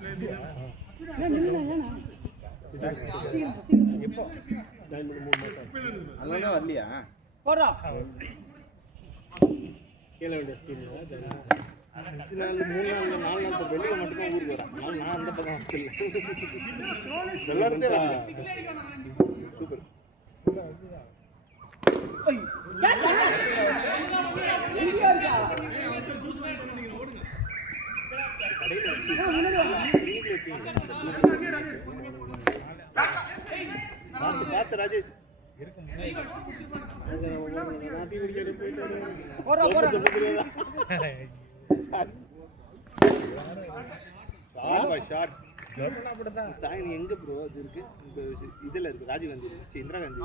எப்போ 3 மாசம் அதெல்லாம் வரலையா போறா கேள வேண்டிய ஸ்கீம் 5 நாள் 3 நாள் 4 நாள் இப்போ வெளியே மட்டும்தான் ஊருக்கு வரேன். நான் அந்த பக்கம் எல்லாருமே வரல. சூப்பர் பார்த்து ராஜேஷ் சாய் எங்க ப்ரோ அது இருக்கு இதுல இருக்கு ராஜீவ்காந்தி இந்திரா காந்தி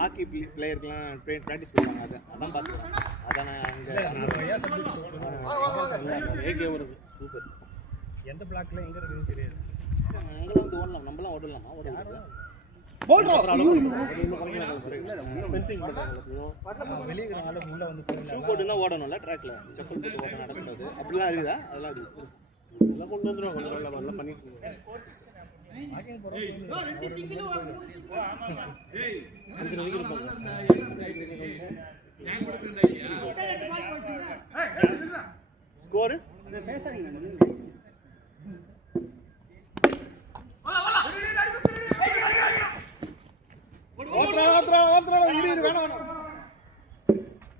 ஹாக்கி பிளேயருக்குலாம் ப்ராக்டிஸ் பண்ணுவாங்க. அதான் பார்த்துக்கலாம். அதான் அங்கே சூப்பர். எந்த பிளாக்ல எங்க இருக்குன்னு தெரியாது. அங்கதான் வந்து ஓடலாம். நம்மளாம் ஓடலாமா? ஓடலாம். வெளியே உள்ள வந்து ஷூ போட்டுனா ஓடணும்ல ட்ராக்ல. செப்பல் போட்டு ஓட நடக்கூடாது. அப்படிலாம் இருக்குதா? அதெல்லாம் இருக்கு. எல்லாம் கொண்டு வந்துருவாங்க. கொஞ்சம் நல்லா பண்ணிட்டு இருக்கோம். ஸ்கோர்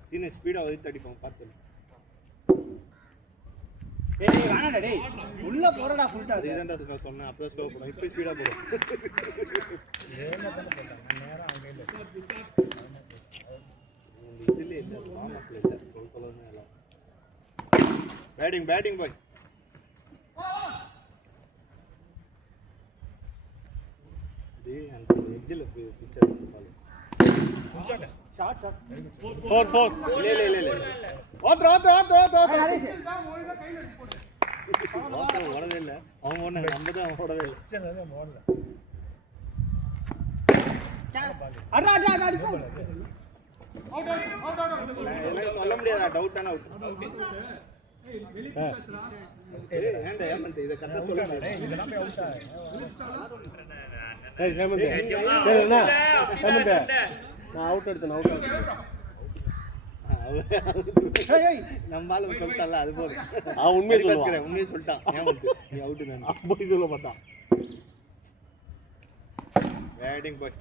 சீன ஸ்பீடா வந்து அடிப்போம். பார்த்து உள்ள போறடா ஃபுல்டா. இதுதான்டா நான் சொன்னேன். அப்பதான் ஸ்லோ போடும். இப்போ ஸ்பீடா போடும். இதுல இல்ல மாமாஸ்ல இல்ல சொல்லுங்க. எல்லாம் பேட்டிங் பாய். டேய் அந்த எட்ஜ்ல பிச்சர் பால். ஷாட் 4 இல்ல ஓட்ற ஓடவே இல்ல. அவன் ஓடுன நம்ம தான் ஓடவே இல்ல. ஓடல. அடா அடிச்சு அவுட் இதெல்லாம் சொல்ல முடியாதா? டவுட்டான அவுட். ஏன்டா ஏமந்த் இத கரெக்ட்டா சொல்லுங்க. இதெல்லாம் போய் அவுட்டா. ஏய் ஹேமந்த் நான் அவுட் எடுத்தேன். ஏய் நம்மால சொல்லிட்டால அது போறேன். உண்மையை சொல்லிட்டான். ஹேமந்த் நீ அவுட் தான். போய் சொல்ல மாட்டான். பேட்டிங் பாய்.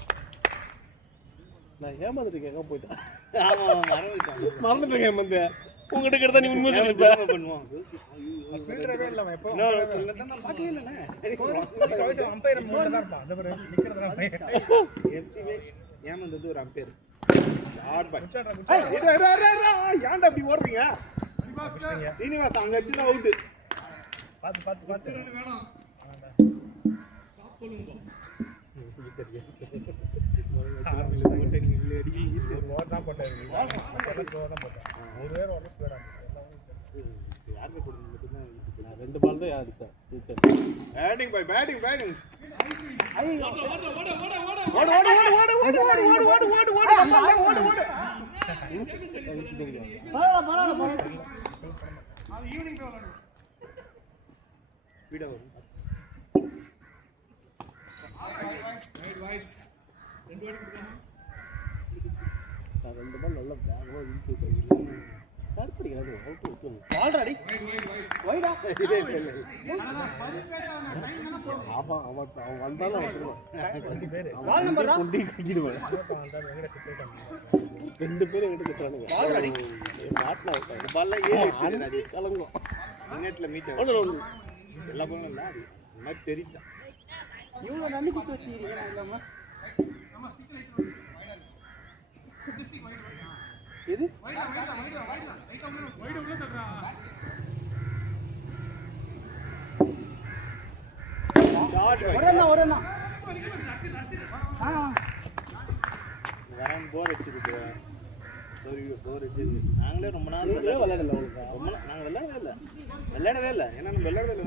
நான் ஹேமந்த் கேட்க போயிட்டேன். ஆமா மறந்துட்டேன் ஹேமந்த். உங்ககிட்ட கிட்ட நீ உண்மை சொல்லிப்ப பண்ணுவோம். ஃபில்டரவே இல்ல எப்போ சொல்லதான் நான் பார்க்கவே இல்லனே. அம்பையர் மூணு தான் இருப்பான். அந்த பேரு நிக்கிறதுனா எப்பவுமே ஹேமந்த் வந்து ஒரு அம்பையர். ஷாட் பாய். ஏன்டா அப்படி ஓடுறீங்க? சீனிவாஸ் அங்க அடிச்சா அவுட். பாத்து வேணும். ஸ்டாப் பண்ணுங்க. ரெண்டு பால் தான் அடிச்சேன். பேட்டிங் ரெண்டு பால் நல்ல பேகமா இழுத்து தடுப்படிக்கிறாரு. அவுட் ஊத்துங்க. ஆல்ரெடி வைடா. ஆமா அவன் வந்தாலும் ரெண்டு பேர் பால் நம்பரா குண்டி கட்டிடுவான். ரெண்டு பேரும் எங்கிட்ட கட்டுறானுங்க. ஆல்ரெடி மாட்ல பால்ல ஏறிச்சு. அது கலங்கும். மினிட்ல மீட் எல்லா பாலும் இல்ல. அது மாதிரி தெரிஞ்சா இவ்வளவு நந்தி குத்து வச்சிருக்கீங்க. இல்லாம எது போர் அடிச்சிருக்கு. நாங்களே ரொம்ப நாள் விளையாடல. நாங்கள் விளையாடவே இல்லை. ஏன்னா நம்ம விளையாடவே இல்லை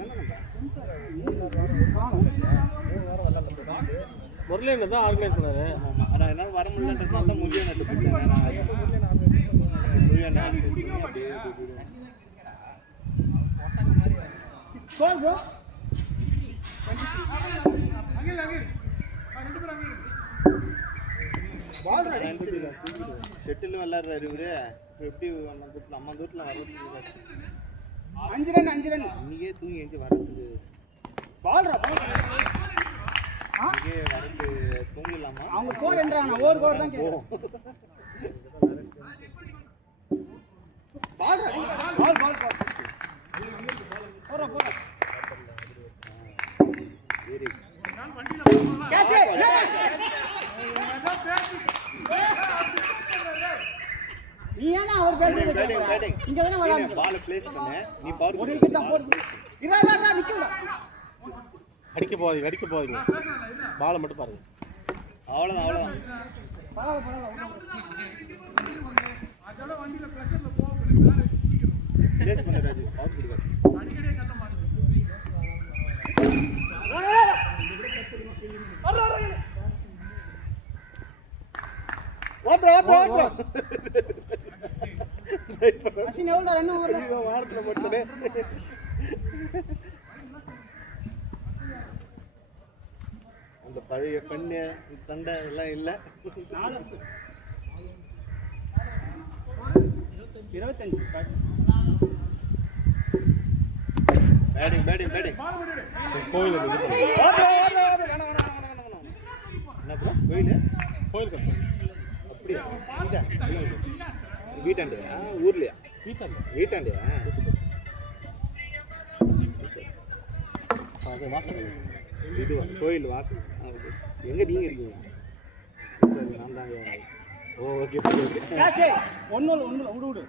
தானே. முரளியன் தான் ஆர்கனைஸ் பண்ணாரு. ஆனால் என்னால் வர முடியலன்றதுனால தான் முடிய நட்டு போயிட்டேன். ஸ்கோர் ப்ரோ பால் ஷெட்டில் விளையாடுறாரு இவரு எப்படி நம்ம தூரத்தில் வர்றதுக்கு 5 ரன் 5 ரன் இன்னைக்கே தூங்கி எஞ்சி வர்றதுக்கு பால்ரா இன்னைக்கே வரது தூங்கிடலாமா அவங்க ஸ்கோர் என்றாங்க ஓவர் கோர் தான் கேக்குறோம் பால் பால் பால் போறா போறா வெரி கேட்ச் நீ ஏனா அவர் பேசுறது கேக்குற இங்க தான விளையாடு பால் ப்ளேஸ் பண்ணு நீ பவர் ஒரு விக்கெட் தான் போடு இரா நிக்கல அடிக்க போகாதீங்க பாலை மட்டும் பாருங்க அவ்வளோதான் பரவாயில்ல ப்ளேஸ் பண்ணு ராஜு பவர் கொடுக்க ஓட்றா அசின் எவ்வளவு ரன் ஓடுற வாரத்துல மட்டுமே அந்த பழைய பெண்ணு சண்டை எல்லாம் இல்ல 25 பேட்டிங் கோவில் என்ன ப்ரோ கோயில் அப்படியா வீட்டாண்டியா ஊர்லயா வீட்டாண்டியா அது வாசல் இதுவா கோயில் வாசல் எங்க நீங்க இருக்கீங்க சரி நான் தாங்க ஓகே கேட்ச் ஒண்ணுல விடு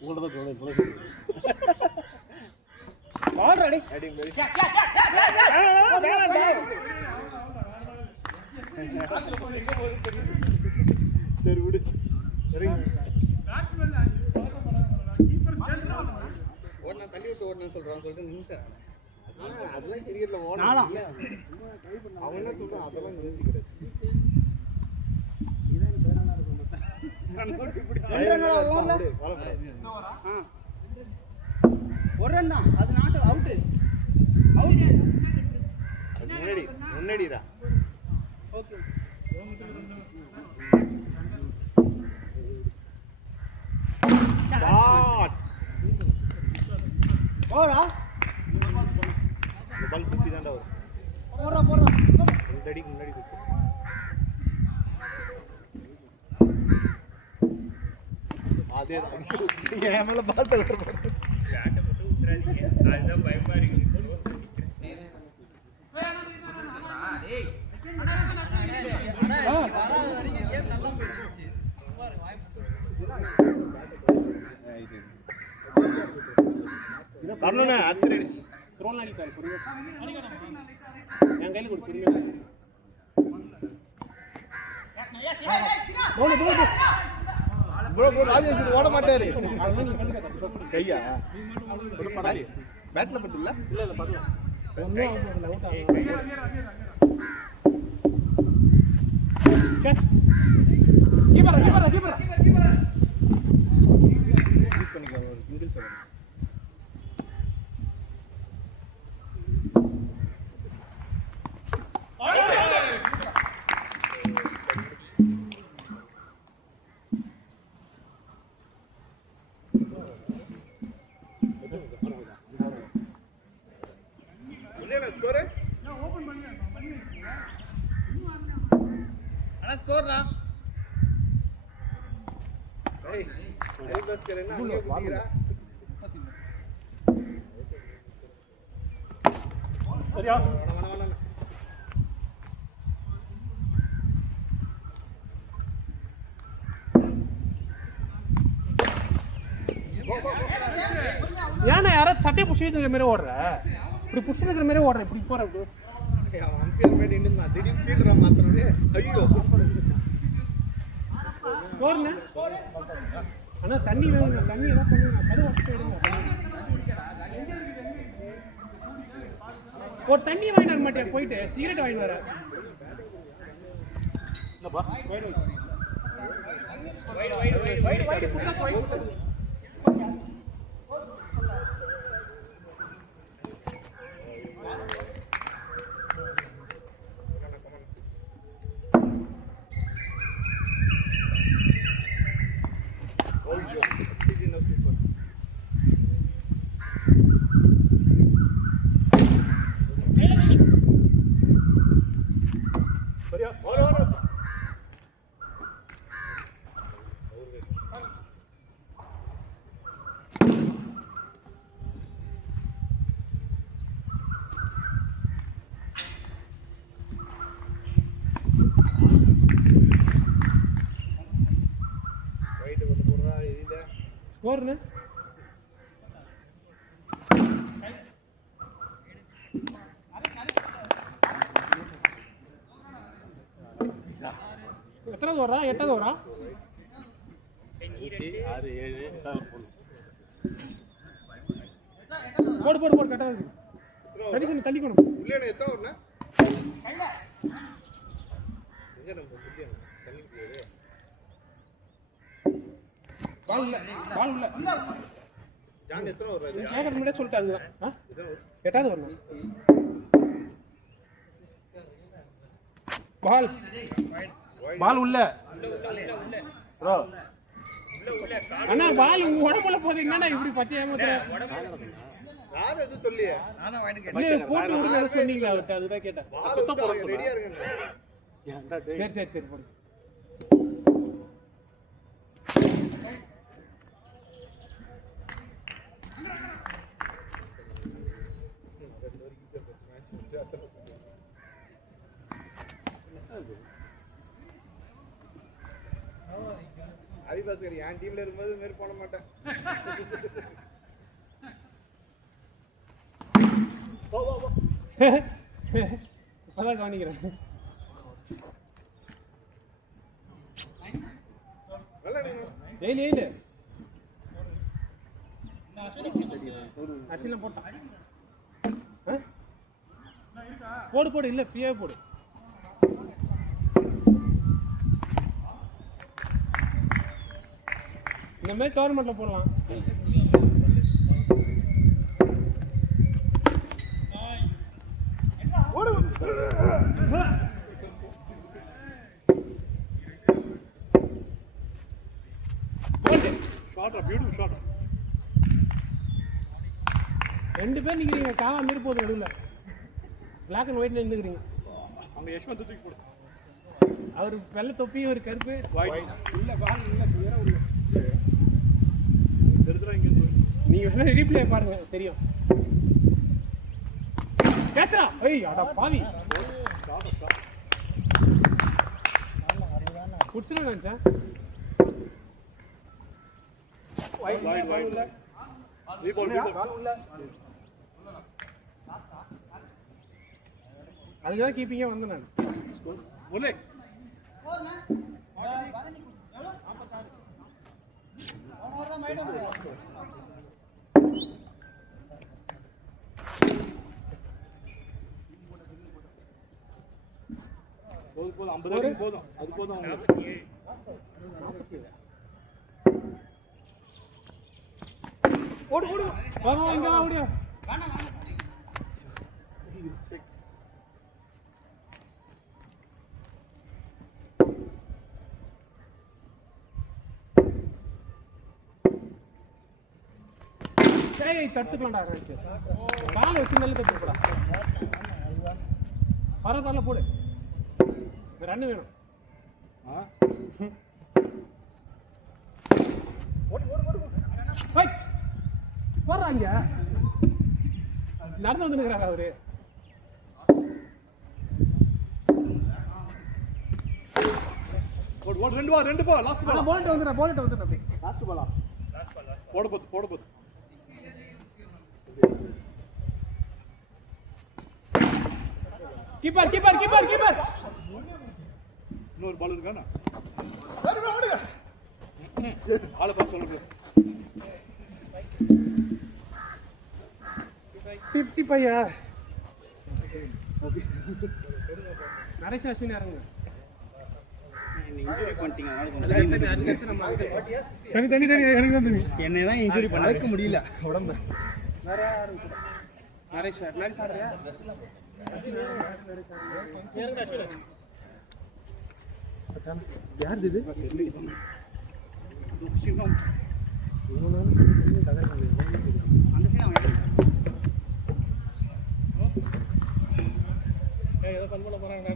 உங்களோட தான் பால் ரெடி சரி விடு ஓடனா தள்ளி விட்டு ஓடணும் சொல்லிட்டு நின்னுட்டேன் அதெல்லாம் கிரிக்கெட்ல ஓடணும் அவன் என்ன சொல்றான் அதெல்லாம் யோசிக்கிறது ஒரு ரன் தான் அது நாட் அவுட் முன்னாடிடா ஓகே போடா இந்த பால் குத்தி தான்டா வரும் போடா 2 அடிக்கு முன்னாடி குத்து அதே தான் என் மேல பால் விட்டு போறேன் பேட்டை போட்டு விட்டுறாதீங்க அதுதான் பயமா இருக்கு சரணே அத்திரி த்ரோன் அடிக்காது என் கையில் கொடு பொறுமையா ப்ரோ ராஜேஷ் ஓட மாட்டாரு அதெல்லாம் நீ பண்ணுங்க கையா ஒரு படாலி பேட்ல பட்டுல இல்ல பண்ணலாம் ஒன்றும் அவுட் கீப்பர் யூஸ் பண்ணிக்கலாம் ஒரு சிங்கிள் செவன் ஸ்கோர் ना ஏய் ஐ பஸ் கரேனா அங்க குதிரா சரியா ஏன்னா யாராவது சட்டையை புடிச்சிட்டு மாதிரி ஓடுற இப்படி புடிச்சிட்டு மாதிரி ஓடுற இப்படி போற அம்பியர் மேட் நின்னு திடீர் ஃபீல்டரா மாத்தறவே ஐயோ போறனே அண்ணா தண்ணி வேணும் தண்ணி என்ன பண்ணுங்க கது வச்சிட்டு எடுங்க ஒரு தண்ணி வாங்கிட்டு வர மாட்டேன் போயிட்டு சிகரெட் வாங்கிட்டு வர இல்லப்பா ஸ்கோர்னு எத்தனாவது வரா? 8வது வரா? 6 7 8 போடு போடு போடு கட்டாது. சரி தள்ளிக்கணும். உள்ளே எத்தனை வரணும்? எங்க நம்ம புரியல. தள்ளி போகுது. பால் உள்ள. ஜான் எத்தனை வர்றாரு? கேட்கறது முன்னாடியே சொல்லிட்டு அதுதான். 8வது வரணும். பால் உள்ள. ப்ரோ அண்ணா பால் உடம்புல போகுது. என்னடா இப்படி பச்சை ஏமாத்துற? யாரும் எதுவும் சொல்லியே. போட்டு விடுங்க சொன்னீங்களா அவர்கிட்ட? அதுதான் கேட்டேன். சுத்த போறோம் ரெடியா இருங்க. சரி போடு. ஹரிபாஸ்கர் என் டீம்ல இருக்கும்போது மேல் போட மாட்டேன். இப்பதான் கவனிக்கிறேன். அசிலாம் போட்டான். போடு இல்ல ஃப்ரீயாவே போடு. இந்த மாதிரி கவர்மெண்ட்ல போடலாம். ரெண்டு பேர் நிக்கிறீங்க. காவா மாரி போகுது நடுவில். பிளாக் அண்ட் ஒயிட்ல நின்றுக்கிறீங்க. அவங்க யஷ்வந்த் தூக்கி போடு. அவர் வெள்ளை தொப்பி ஒரு கருப்பு இல்ல பால் இல்ல வேற உள்ள தெரிதுறா இங்க நீங்க ரீப்ளே பாருங்க தெரியும். கேட்சா ஏய் அட பாவி புடிச்சல நினைச்சா. வைட் ரீபால் பால் உள்ள. அதுதான் கீப்பிங்கே வந்தேன் நான். ஒலே போதும் 50 போதும். அது போதும். ஓடு வாங்க இங்க வா ஓடியா. ஏய் தட்டுக்கலாம்டா ராஜ். பால் வச்சு நல்ல தட்டுடா. பரவாயில்ல போடு. ரன் வேணும். போடுறாங்க. நடந்து வந்துருக்கிறாங்க அவரு. ரெண்டு பா லாஸ்ட் பால். போல்ட் வந்துடுறேன் அப்படி. லாஸ்ட் பாலா போட போது. கீப்பர். இன்னொரு பால் இருக்கானா? ஆளை பார்த்து சொல்லுங்க. 50 பையா. நரேஷ் அஸ்வின் இறங்குங்க. இன்ஜுரி பண்ணிட்டீங்க என்னை தான் இன்ஜுரி பண்ண முடியல உடம்பு. யார் இது? ஏதோ கண்போல போறாங்க.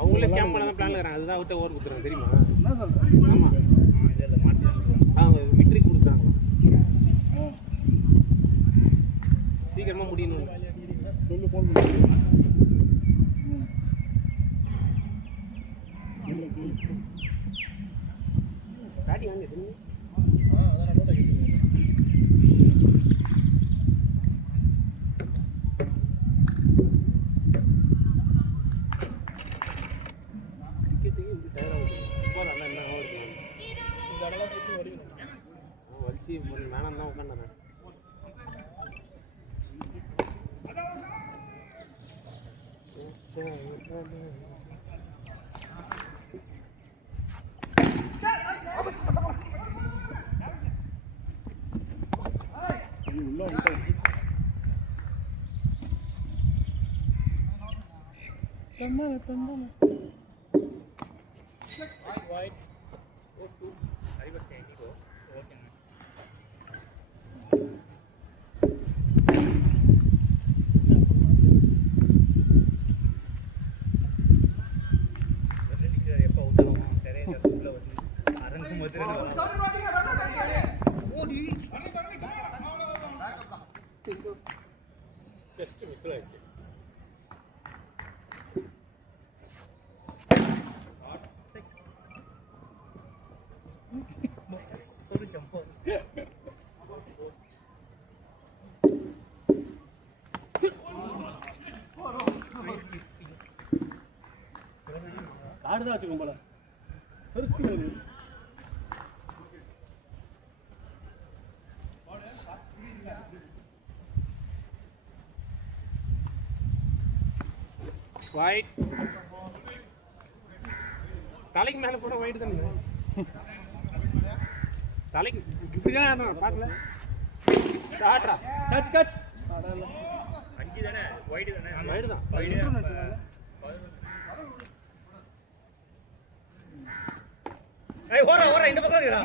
அவங்களே ஸ்கேம் பண்ண பிளான்ல இருக்காங்க. அதுதான் அவர்கிட்ட ஓவர் கொடுத்துறாங்க தெரியுமா? ஆமா அவங்க விட்ரி கொடுத்தாங்க. சீக்கிரமா முடியணும் சொல்லு போன் பேட்டி வாங்க வலிச்சு வேணாம் தான் உட்காந்தேன். உள்ள வந்துட்டேன். ஆடுதான் வச்சுக்கோங்க போல ஒயிட் தலைக்கு மேல போட ஒயிட் தானே தலைக்கு இப்படிதானே பார்க்கல ஆட்ரா கச் கச் அஞ்சு தானே ஒயிட் தானே ஒயிட் தான் ஏய் ஓரா ஓரா இந்த பக்கம் இருக்கா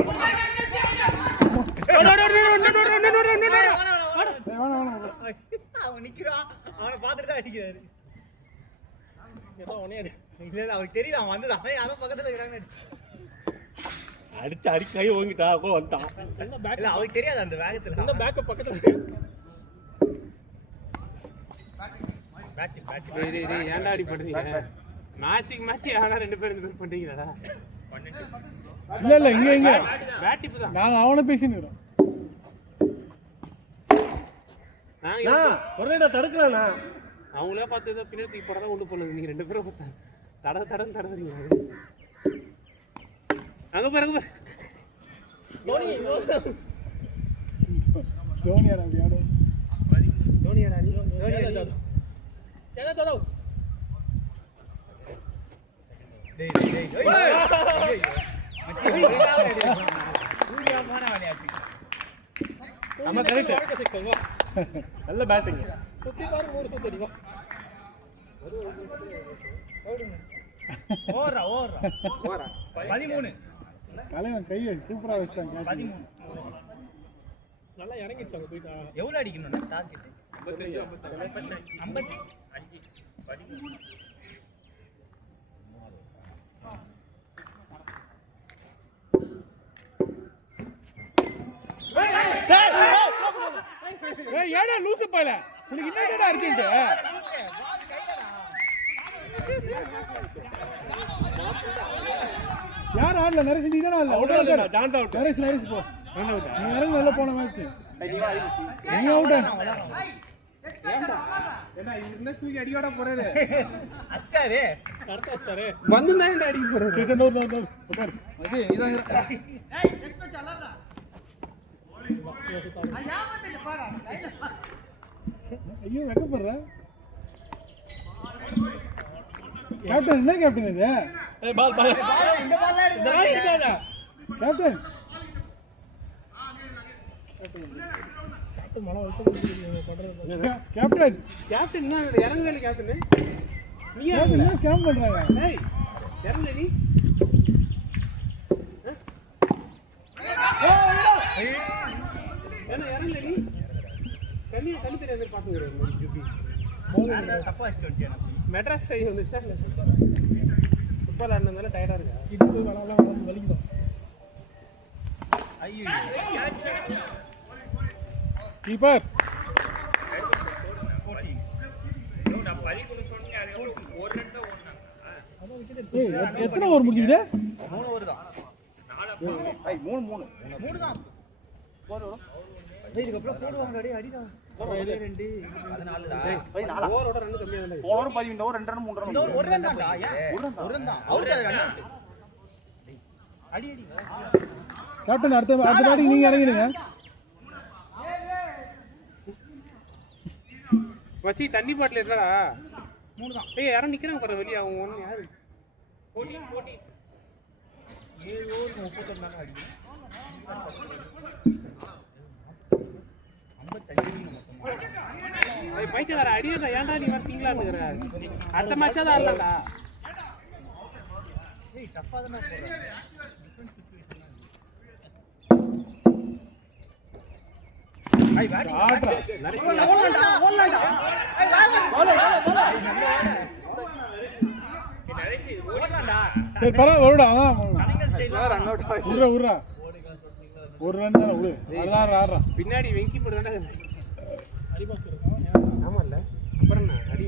அவன் நிக்கிறான் அவனை பார்த்துட்டு தான் அடிக்கிறாரு ஏதோ ஒண்ணே இல்ல அவருக்கு தெரியல அவன் வந்து அவன் யாரோ பக்கத்துல இருக்காங்க அடிச்சு அடி கை ஓங்கிட்டா கோ வந்துட்டான் இல்ல அவருக்கு தெரியாது அந்த வேகத்துல அந்த பேக்கப் பக்கத்துல டேய் டேய் ஏன்டா அடி பண்றீங்க மேட்சிங் மேட்ச் யாரா ரெண்டு பேரும் இந்த பண்றீங்கடா இல்ல இல்ல இங்க இங்க பேட் டிப் தான் நான் அவன பேசினு இருக்கோம் நான் ஒரேடா தடுக்கலனா அவங்களே பார்த்து ஏதோ பின்னாடி தூக்கி போறதா கொண்டு போறது நீங்க ரெண்டு பேரும் தடறீங்க அங்க பாருங்க தோனியாடா யாரோ தோனியாடா ஜாதவ் என்ன ஜாதவ் டேய் டேய் மச்சி சூர்யா மானா விளையாட்டு நம்ம கரெக்ட் நல்ல பேட்டிங் சுத்தி பாரு மூணு சுத்தி அடிவா ஓரா 13 தலைவன் கையை சூப்பரா வச்சாங்க 13 நல்லா இறங்கிச்சாங்க போய்டா எவ்வளவு அடிக்கணும் டார்கெட் 55 13 ஏய் ஏடா லூசு பையல உனக்கு என்னடா அர்ஜென்ட் யார் ஆடல நரேஷ் நீ தான ஆடல அவுட் ஆடல ஜான் அவுட் நரேஷ் போ நீ இறங்க நல்லா போன மேட்ச் நீ அவுட் என்ன என்ன தூக்கி அடியோட போறாரு அச்சாரே கரெக்டா அடிச்சாரே வந்து தான் அடி போறாரு சரி நோ உட்கார் அது இதான் ஏய் நெக்ஸ்ட் மேட்ச் அலறடா ஐயா வந்து பாரு ஐயோ வெக்க போறா கேப்டன் என்ன கேப்டன் இது ஏய் பால் இந்த பால்ல எடுடா கேப்டன் கேப்டன் கேப்டன் என்ன இறங்கல கேப்டன் நீ என்ன கேம் பண்றாங்க ஏய் இறங்கல நீ என்ன இறங்கல நீ கண்ணி தெரியாத பாத்து வரேன் தப்பா அடிச்சு மெட்ராஸ் சைடு வந்துச்சா ஃபுட்பால் ஆடுனதால டயர்டா இருக்கா இது வளலாம் வலிக்குது ஐயோ கீப்பர் எத்தனை ஓவர் முடிஞ்சுது 3 ஓவர் தான் 3 தான் இதுக்கு அப்புறம் போடுவாங்க அடிதான் 2 14 ஓவரோட ரன் கம்மியா இல்ல ஓவர் 12 ஓவர் 2 ரன் 3 ரன் ஒரு ரன் தான்டா ஒரு ரன் தான் அவுட் அது ரன் அடி கேப்டன் அடுத்த வாட்டி நீங்க இறங்கிடுங்க வச்சி தண்ணி பாட்டில் என்னடா 3 தான் ஏய் யாரும் நிக்கிறாங்க பாரு வெளிய அவங்க ஒண்ணு யாரு போட்டி 7 ஓவர் 31 தான் அடி 55 ஏய் பைத்திய வர அடியடா ஏன்டா நீ வர சிங்கிளா இருக்கற அடுத்த மேட்ச் தான் ஆடலடா ஏய் டஃப்பா தான போறா ஐ பேட்டிங் ஓடலாம்டா ஓடலாம்டா சரி பரவாயில்லை வருடா கணிங்க ஸ்டைல்ல ரன் அவுட் ஆச்சு உர்ரா ஒரு ரன் தான் உள்ள அதான் ஆடுறா பின்னாடி வெங்கி போடுறடா அடி பாஸ் இருக்கும் ஆமா இல்ல அப்புறம் என்ன அடி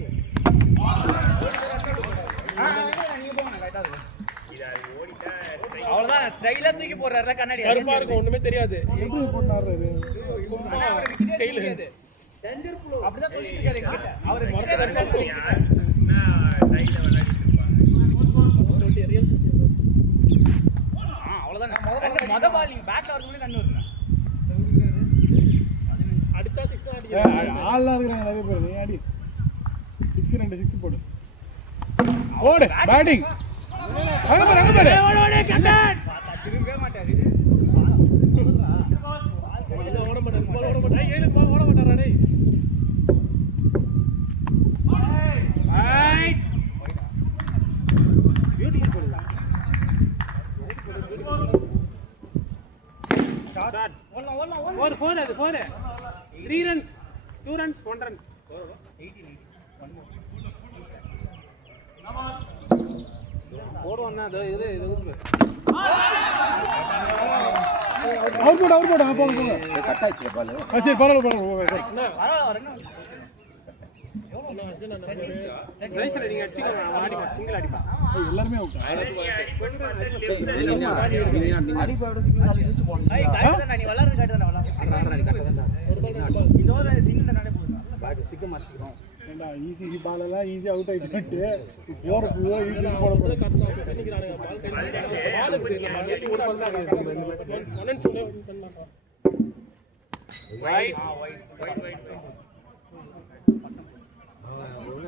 நீங்க போங்க ரைட்டா இது ஓடிட்டா அவ்வளவுதான் ஸ்டைலா தூக்கி போறாருல கண்ணாடி கருப்பா இருக்கும் ஒண்ணுமே தெரியாது எப்படி போட்டாரு ஸ்டைல் டேஞ்சர் ப்ளோ அப்படிதான் சொல்லிட்டு இருக்காரு என்கிட்ட அவர் மொத்த சைடுல அவ்வளவுதான் மொத பால் நீங்க பேட்ல வரதுக்கு கண்ணு வருங்க அடிச்சா 6 தான் அடிக்க ஆள்லாம் இருக்காங்க நிறைய பேர் நீ அடி 6 2 6 போடு ஓடு பேட்டிங் அங்க பாரு ஓடு கேப்டன் திரும்பவே மாட்டாரு ஓட மாட்டாரு ஏய் ஓட மாட்டாரா டேய் ரைட் பியூட்டிஃபுல் ஷாட் ஓவர் 4 அது 4 3 runs 2 runs 1 run 4 1 அது இது அவுட் போடு போங்க கட் ஆயிடுச்சு பால் சரி பரவாயில்ல நீங்க அடிச்சீங்க ஆடி சிங்கிள் அடிப்பா எல்லாரும் அவுட் ஐய் காட்டுடா நீ வளர்றது காட்டுடா இதோட சிங்கிள் தானே போகுது பாடி ஸ்டிக் மாத்திக்கிறோம் ஏண்டா ஈஸி பால் எல்லாம் ஈஸி அவுட் ஆயிட்டு போற புள்ள ஈஸி போட போற பண்ணிக்கிறாங்க பால் கை ஒரு பால் தான் ரைட்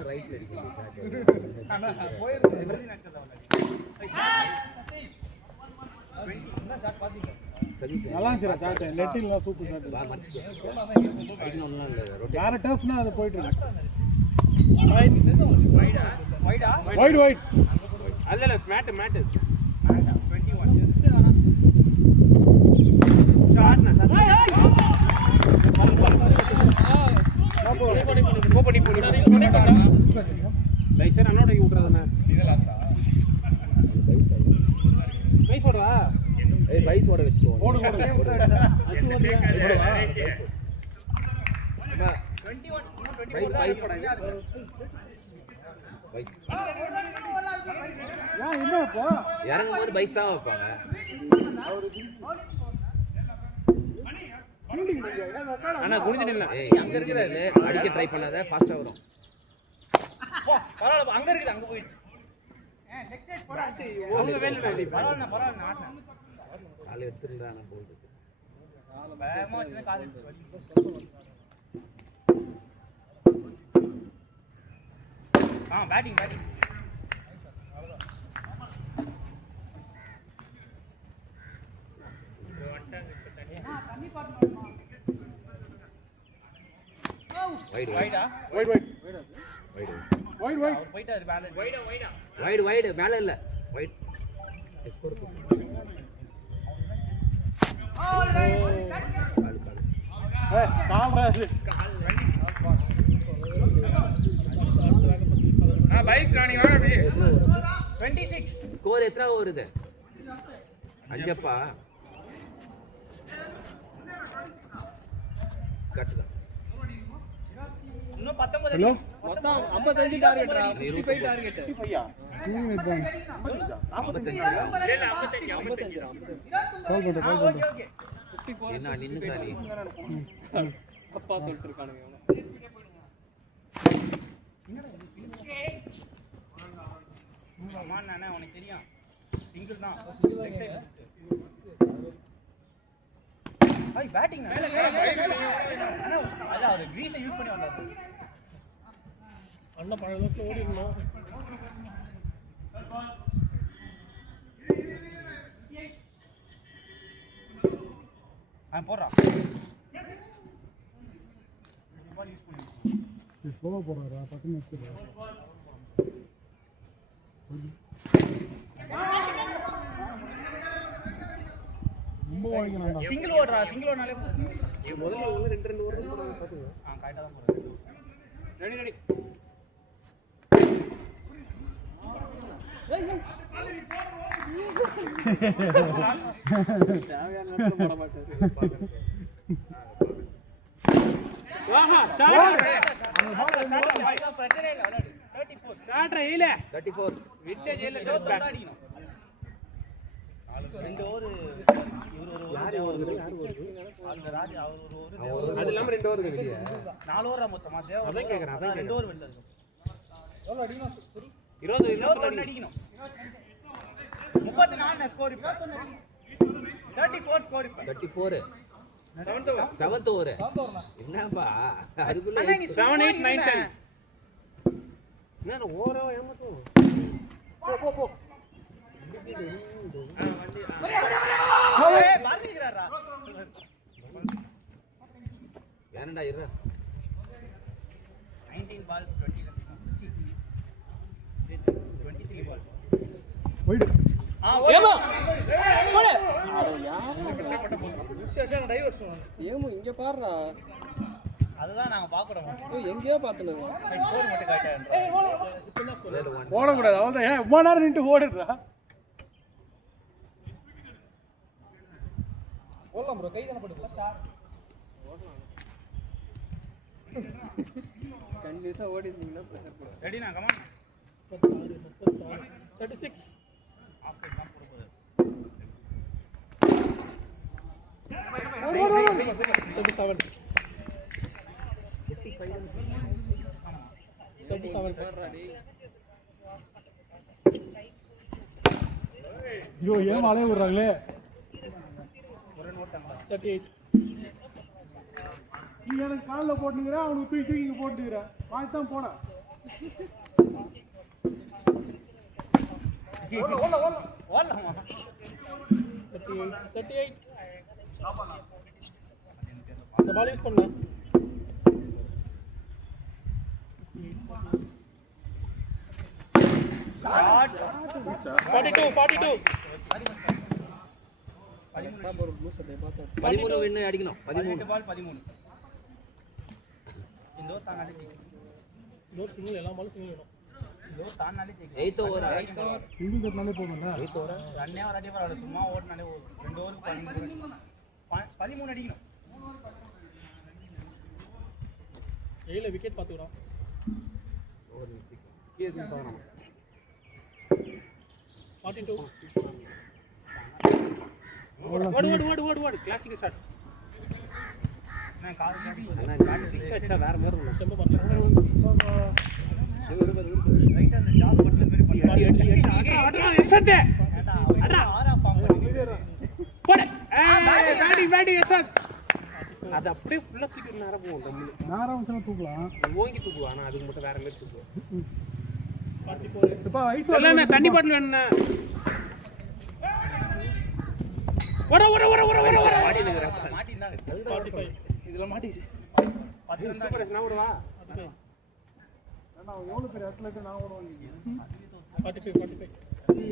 ரைட்ல அடிக்குது அண்ணா போயிருக்கு பிரதி நடக்குது என்ன ஷாட் பாத்தீங்க நல்லா இருந்துச்சுடா ஷாட் நெட்டில்ல சூப்பர் ஷாட் யார டஃப்னா அது போயிட்டு இருக்கு வைட் அல்ல மேட் 21 ஜஸ்ட் ஆனா ஷாட் ना பண்ணி லைசர் அண்ணோட விட்டுறதானே இது லாஸ்டா பைஸ் ஓடுறா ஏய் பைஸ் ஓட வெச்சுக்கோ ஓடு 21 பைஸ் போடாங்க ஏன் என்ன இப்போ இறங்கும் போது பைக் தான் வைப்பாங்க. அண்ணா குனிஞ்சு நில்ல. ஏய் அங்க இருக்கிறாரு அடிக்க ட்ரை பண்ணாத ஃபாஸ்டா வரும். பரவாயில்ல அங்க இருக்குது அங்க போயிடுச்சு. அவங்க வேலை பரவாயில்ல பரவாயில்ல ஆட்டேன். கால் எடுத்துறா நான் போறது. வேகமா வச்சுனா கால் எடுத்து வலி. Batting batting. வைட் வைடா wide wide wide wide wide அவர் போயிட்டாரு பேலன்ஸ். வைடா வைடா. வைட் வைட் மேல இல்ல வைட் எஸ்போர் கால் ஏய் கால்ராஸ் பைக்ஸ் ராணி வாங்க அப்படியே. 26 ஸ்கோர் எத்தனை வருது? 5 கட்டுதா. இன்னும் 19 ஹலோ மொத்தம் 55 டார்கெட்ரா. 55 டார்கெட். 55 2 மினிட் போங்க 55 இல்ல 55 கால் பண்ணு கால் பண்ணு ஓகே. என்ன நின்னுடா நீ? அப்பா சொல்லிட்டு இருக்கானுங்க. நானே உனக்கு தெரியும் சிங்கிள் தான். ஐ பேட்டிங் அண்ணா அத அவர் கிரீஸை யூஸ் பண்ணி வந்தாரு. அண்ணா பழைய லோஸ்ல ஓடிறணும் போடுறா ஸ்லோவா போறாரா பட்டு நிக்குதா ரொம்ப வாங்கினான்டா சிங்கிள் ஓடுறா. சிங்கிள் ஓடுனாலே முதல்ல உள்ள 2 ஓவர் பாத்துங்க. கரெக்டா தான் போறாரு. Ready ready. தேவையான நேரத்துல போட மாட்டாரு. வாஹா ஷாட். பிரச்சனை இல்ல. 34 ஷாட் இல்ல. 34 விட்டேஜ் இல்ல. ஷாட் அடிக்கணும். ரெண்டு ஓவர் யார் ஓவர் அந்த ராஜ் அவர் ஒரு ஓவர் அது இல்லாம 2 ஓவர் வெளியே. 4 ஓவர் மொத்தமா தேவ. அதான் கேக்குறேன். அதான் 2 ஓவர் வெளில இருக்கு. எவ்வளவு அடிக்கணும் சரி 21 அடிக்கணும். 34 ஸ்கோர் இப்ப 34 ஸ்கோர் இப்ப 34 7th ஓவர் என்னப்பா அதுக்குள்ள 7 8 9 10 என்ன ஓவரா ஏமாத்தும். போ போ ஏய் மாறிக்கிறாரா. ஏனடா இரு 19 balls 20 runs. 23 balls. வைட் ஏமா போடு. ஏமோ இங்க பாருடா. அதுதான் நாங்க பாக்குறோம். எங்கேயோ பாத்துனேன். ஸ்கோர் மட்டும் காட்டாங்க. ஓடக்கூடாது அவ்வளோதான். ஏன் இவ்வளோ நேரம் நின்று ஓடுறா போடலாம் ப்ரோ. கை தானே போட்டு கண்டிப்பா ஓடி இருந்தீங்கன்னா பிரஷர் போடும். ரெடி நான் கமான் 36 ஆஃப் தான் போட போகுது. 37 பாருடா டேய். ஐயோ ஏன் மழைய விடுறாங்களே. ஒரு ரன் ஓட்டாங்க. 38 நீ எனக்கு காலில் போட்டுங்கிற அவனுக்கு தூக்கி தூக்கி இங்கே போட்டுக்கிற வாங்கி தான் போனேன். ஓடலாமா 38 இந்த பால் யூஸ் பண்ணலாம். 42 13 வின் அடிக்கணும். 13 பால் 13. இந்த ஓவர் தானாலே ஜெயிக்கும். டோர் சிங்கிள் எல்லா பாலும் சிங்கிள் வேணும். இந்த ஓவர் தானாலே ஜெயிக்கும். 8th ஓவர் சிங்கிள் தட்டினாலே போதும்ல. 8th ஓவர் ரன்னே ஒரு அடி வராது. சும்மா ஓடினாலே 2 ஓவருக்கு 13 அடிக்கணும். ஏல விக்கெட் பாத்துறோம். 42. ஓடு கிளாசிக் ஷாட் நான் கால் காடி 46 அடிச்சா வேற மாதிரி இருக்கும் செம்ப பண்றாங்க. ரைட் அந்த ஜாப் பண்ண மாதிரி அடி எசத்தே அடா போடு பேட்டி எசத் அது அப்படியே ஃபுல்லா தூக்கி நேரா போகும் டம்மு நாராவசனம் தூக்கலாம். ஓங்கி தூக்குவா ஆனா அதுக்கு மட்டும் வேற மாதிரி தூக்குவா 44. இப்ப வயசு இல்ல நான் தண்ணி பாட்டில் வேணும்னா ஓட மாட்டினாங்க 45. இதுல மாட்டிச்சு 10 சூப்பர் நான் ஓடுவா நான் எவ்வளவு பெரிய அத்லெட் நான் ஓடுவாங்க. 45.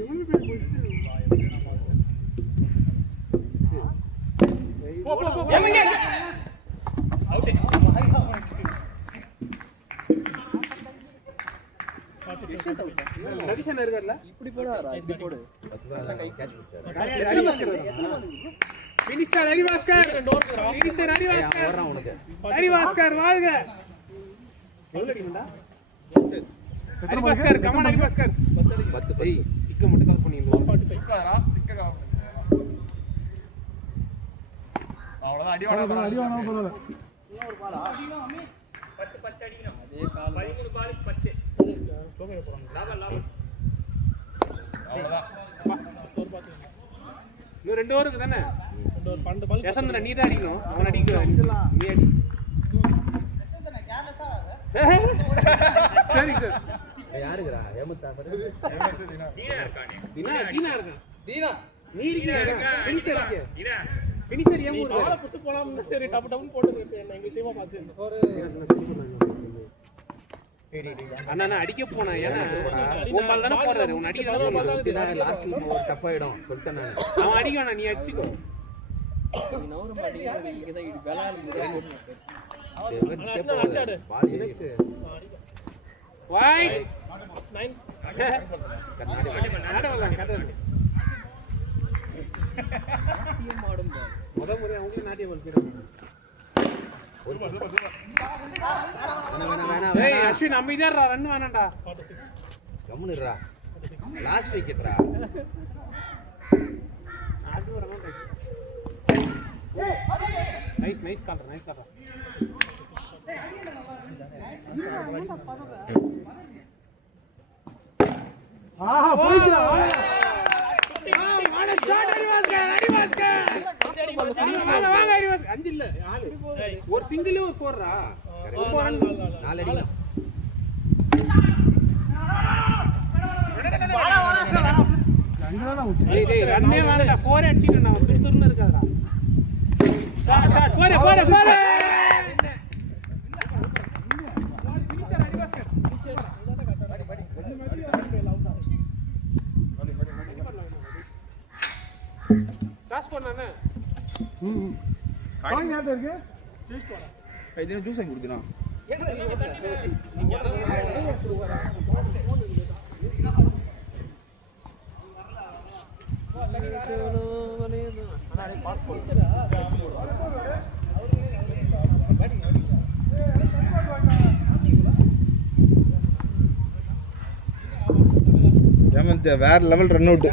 எவ்வளவு பெரிய அவுட் நடிஷன் இருக்கறல இப்படி போடாதடா, இப்படி போடு. மினிஸ்டர் ஹரிபாஸ்கர் மினிஸ்டர் ஹரிபாஸ்கர் ஓடுறான் உனக்கு. ஹரிபாஸ்கர் வாழ்க எவ்வளவு அடிக்கும்டா ஹரிபாஸ்கர் கமான் ஹரிபாஸ்கர் 10 பை. டிக்க மட்டும் கால் பண்ணிடுவோம் 45. அவ்வளவுதான் அடி அடி வாங்க போறல. 10 அடிக்கணும் அதே கால் 13 பால் 10 போக போறாங்க. லாபம் அவ்வளவுதான் ஒரு பாத்து. இன்னும் 2 ஓவருக்கு தானே ரெண்டு ஒரு 12 பால். யசந்தர நீ தான் அடிக்கணும் அவன் அடிக்கிறான் நீ அடி சரி சார் யாருக்குறா? ஏமுத்தா பாரு. தீனா இருக்கான் தீனா நீ இருக்கீங்க ஃபினிஷர் இருக்கு ஃபினிஷர் ஏன் ஊரு ஆளை புடிச்சு போலாம். சரி டப்பு டப்புன்னு போட்டு எங்க டீமா பார்த்து ஒரு அண்ணா அடிக்க போனேன் ஏன்னா உன் பால் தானே போடுறாரு உன் அடிக்க இதுதான் லாஸ்ட்ல ஒரு டஃப் ஆயிடும் சொல்லிட்டேன் நான். அவன் அடிக்க வேணாம் நீ அடிச்சுக்கோ அடிச்சாடு. பால் ஏறிச்சு. வாய் 9. கண்ணாடி ஆடலாம் கதை முத முறை அவங்களுக்கு நாட்டியம் வளர்க்கிறோம் வேணாம். ஏய் அஸ்வின் அமைதியாடுறா ரன் வேணாம்டா 46. கம்முனுடா. லாஸ்ட் விக்கெட்ரா. ஆடு வரணும் நைஸ் கால்றா ஆஹா போயிடுடா. வாங்க ஹரிவாஸ்கர் 5 இல்ல 4 ஒரு சிங்கிள் ஒரு போடுறா 4 அடிக்கலாம். அங்கதான ஊத்து. டேய் ரன்னே வேணாம்டா 4 அடிச்சிட்டு நான் துருன்னு இருக்காதடா ஷாட் 4 காசு போடுறானே காய் யார்ட்ட இருக்கு? இதுல ஜூஸ் வாங்கி குடிக்கணும். வேற லெவல் ரன் அவுட்.